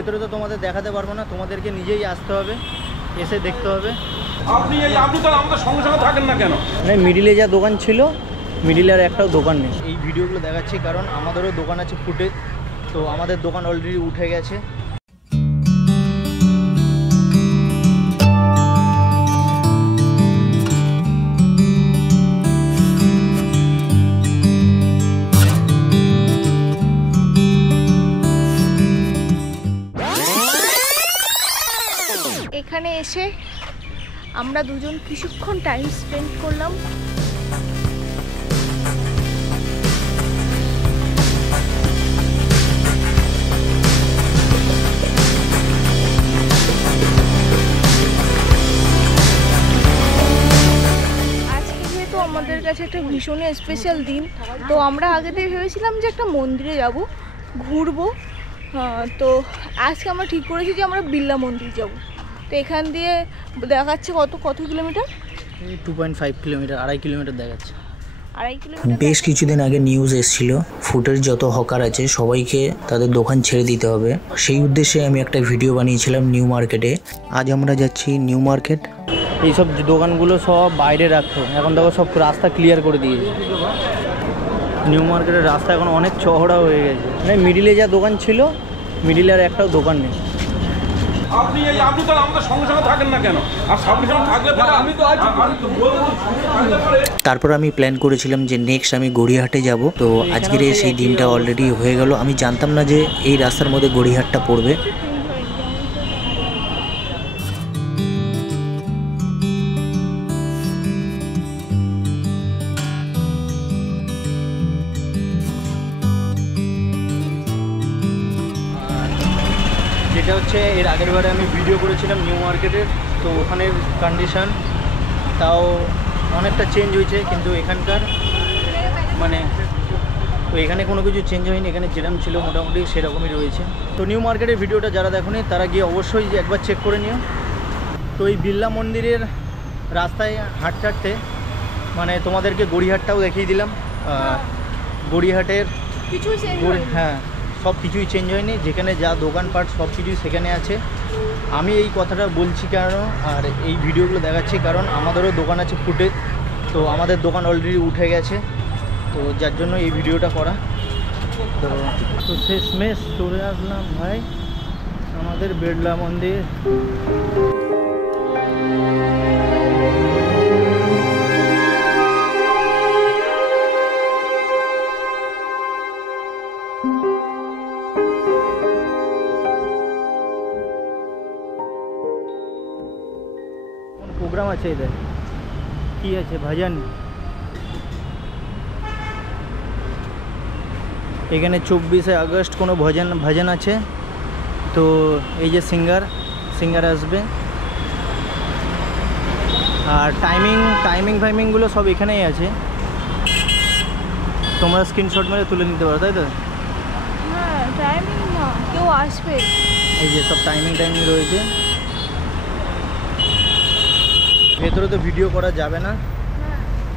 ভেতরে তো তোমাদের দেখাতে পারবো না, তোমাদেরকে নিজেই আসতে হবে, এসে দেখতে হবে। আপনি তো আমাদের সঙ্গে সঙ্গে থাকেন না কেন? না, মিডিলে যা দোকান ছিল মিডিলে আর একটাও দোকান নেই। এই ভিডিওগুলো দেখাচ্ছি কারণ আমাদেরও দোকান আছে ফুটেজ, তো আমাদের দোকান অলরেডি উঠে গেছে। এখানে এসে আমরা দুজন কিছুক্ষণ টাইম স্পেন্ড করলাম। আমাদের কাছে একটা ভীষণই স্পেশাল দিন, তো আমরা আগে থেকে ভেবেছিলাম যে একটা মন্দিরে যাব, ঘুরবো। তো আজকে আমরা ঠিক করেছি যে আমরা বিড়লা মন্দির যাব। তো এখান দিয়ে দেখাচ্ছে কত কিলোমিটার? 2.5 কিলোমিটার, 2.5 কিলোমিটার দেখাচ্ছে। 2.5 কিলোমিটার। বেশ কিছুদিন আগে নিউজ এসেছিল ফুটের যত হকার আছে সবাইকে তাদের দোকান ছেড়ে দিতে হবে। সেই উদ্দেশ্যে আমি একটা ভিডিও বানিয়েছিলাম নিউ মার্কেটে। আজ আমরা যাচ্ছি নিউ মার্কেট। এইসব দোকানগুলো সব বাইরে রাখতো, এখন দেখো সব রাস্তা ক্লিয়ার করে দিয়েছে। নিউ মার্কেটের রাস্তা এখন অনেক চওড়া হয়ে গেছে। মানে মিডিলে যা দোকান ছিল মিডিলে আর একটাও দোকান নেই। আপনি তো আমাদের সঙ্গে সঙ্গে থাকেন না কেন? আর সঙ্গে সঙ্গে থাকলে পরে আমি তো আছি। তারপর আমি প্ল্যান করেছিলাম যে নেক্সট আমি গড়িয়াহাটে যাব। তো আজকের সেই দিনটা অলরেডি হয়ে গেল। আমি জানতাম না যে এই রাস্তার মধ্যে গড়িয়াহাটটা পড়বে। যেটা হচ্ছে এর আগের বারে আমি ভিডিও করেছিলাম নিউ মার্কেটের, তো ওখানের কন্ডিশন তাও অনেকটা চেঞ্জ হয়েছে, কিন্তু এখানকার মানে তো এখানে কোনো কিছু চেঞ্জ হয়নি, এখানে যেরকম ছিল মোটামুটি সেরকমই রয়েছে। তো নিউ মার্কেটের ভিডিওটা যারা দেখোনি তারা গিয়ে অবশ্যই একবার চেক করে নিও। তো এই বিড়লা মন্দিরের রাস্তায় হাঁটতে হাঁটতে মানে তোমাদেরকে গড়িয়াহাটটাও দেখিয়ে দিলাম। গড়িয়াহাটের হ্যাঁ সব কিছুই চেঞ্জ হয়নি, যেখানে যা দোকানপাট সব কিছুই সেখানে আছে। আমি এই কথাটা বলছি কেন আর এই ভিডিওগুলো দেখাচ্ছি কারণ আমাদেরও দোকান আছে ফুটেজ, তো আমাদের দোকান অলরেডি উঠে গেছে, তো যার জন্য এই ভিডিওটা করা। তো শেষমেশ চলে আসলাম ভাই আমাদের বিড়লা মন্দির। প্রোগ্রাম আছে এদের, কি আছে ভজন, এখানে 24শে আগস্ট কোনো ভজন আছে। তো এই যে সিঙ্গার আসবে, আর টাইমিংগুলো সব এখানেই আছে, তোমরা স্ক্রিনশট মেরে তুলে নিতে পারো, তাই তো? হ্যাঁ, টাইমিং না, কেউ আসবে। এই যে সব টাইমিং রয়েছে। ভেতরে তো ভিডিও করা যাবে না,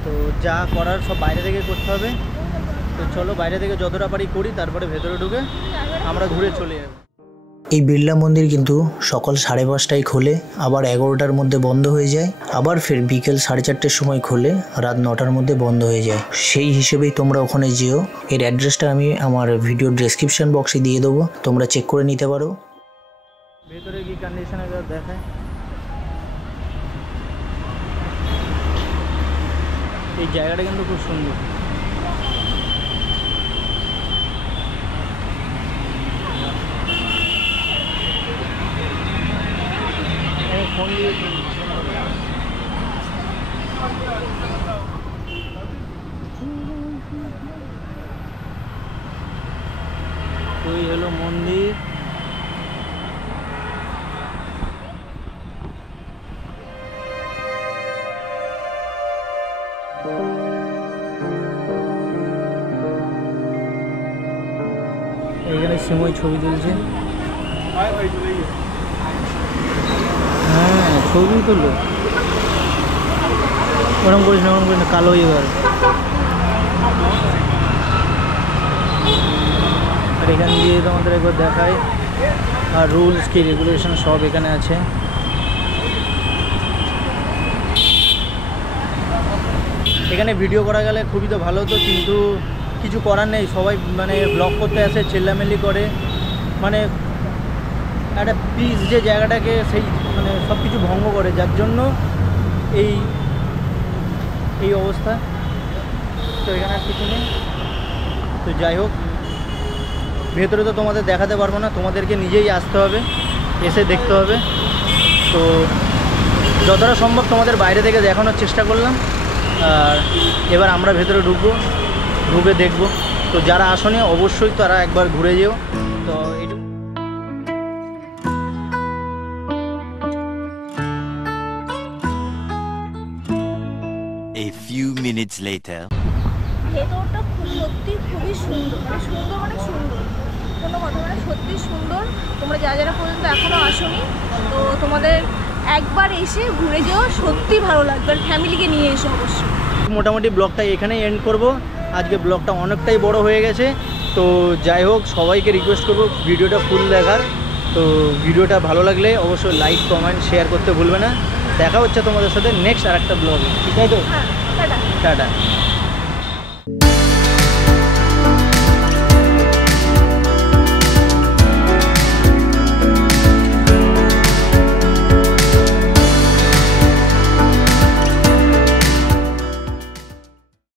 তো যা করার সব বাইরে থেকে করতে হবে। তো চলো বাইরে থেকে যতটা পারি করি, তারপরে ভেতরে ঢুকে আমরা ঘুরে চলে যাব। এই বিড়লা মন্দির কিন্তু সকাল 5:30টায় খোলে, আবার 11টার মধ্যে বন্ধ হয়ে যায়, আবার ফের বিকেল 4:30টার সময় খোলে, রাত 9টার মধ্যে বন্ধ হয়ে যায়। সেই হিসেবেই তোমরা ওখানে যেও। এর অ্যাড্রেসটা আমি আমার ভিডিও ডেসক্রিপশন বক্সে দিয়ে দেবো, তোমরা চেক করে নিতে পারো। ভেতরে কি কন্ডিশন দেখায়, এই জায়গাটা কিন্তু খুব সুন্দর। ফোন দিয়ে ওই হলো মন্দির। এখানে সিমই ছবি তুলছে। হ্যাঁ ছবি তুলো, ওরম করিস না, কালো হয়ে যাবে। আর এখান দিয়ে তোমাদের একবার দেখায় আর রুলস কি রেগুলেশন সব এখানে আছে। এখানে ভিডিও করা গেলে খুবই তো ভালো হতো, কিন্তু কিছু করার নেই, সবাই মানে ব্লগ করতে আসে, চেল্লামেল্লি করে, মানে একটা পিস যে জায়গাটাকে সেই মানে সব কিছু ভঙ্গ করে, যার জন্য এই অবস্থা। তো এখানে আর কিছু নেই। তো যাই হোক, ভেতরে তো তোমাদের দেখাতে পারবো না, তোমাদেরকে নিজেই আসতে হবে, এসে দেখতে হবে। তো যতটা সম্ভব তোমাদের বাইরে থেকে দেখানোর চেষ্টা করলাম। আর এবার আমরা ভেতরে ঢুকে দেখবো। তো যারা আসনে অবশ্যই তারা একবার ঘুরে যেও। তো এইটুকু। A few minutes later. ভেতরটা সত্যি খুবই সুন্দর, মানে সুন্দর কোনো কথা, মানে সত্যি সুন্দর। তোমরা যারা পর্যন্ত এখনও আসোনি, তো তোমাদের একবার এসে ঘুরে যেও, সত্যি ভালো লাগবে। আর ফ্যামিলিকে নিয়ে এসো অবশ্যই। মোটামুটি ব্লগটা এখানেই এন্ড করব। আজকে ব্লগটা অনেকটাই বড় হয়ে গেছে। তো যাই হোক, সবাইকে রিকোয়েস্ট করব ভিডিওটা ফুল দেখার। তো ভিডিওটা ভালো লাগলে অবশ্যই লাইক, কমেন্ট, শেয়ার করতে ভুলবে না। দেখা হচ্ছে তোমাদের সাথে নেক্সট আরেকটা ব্লগে, ঠিক আছে? তো হ্যাঁ, টাটা। টাটা।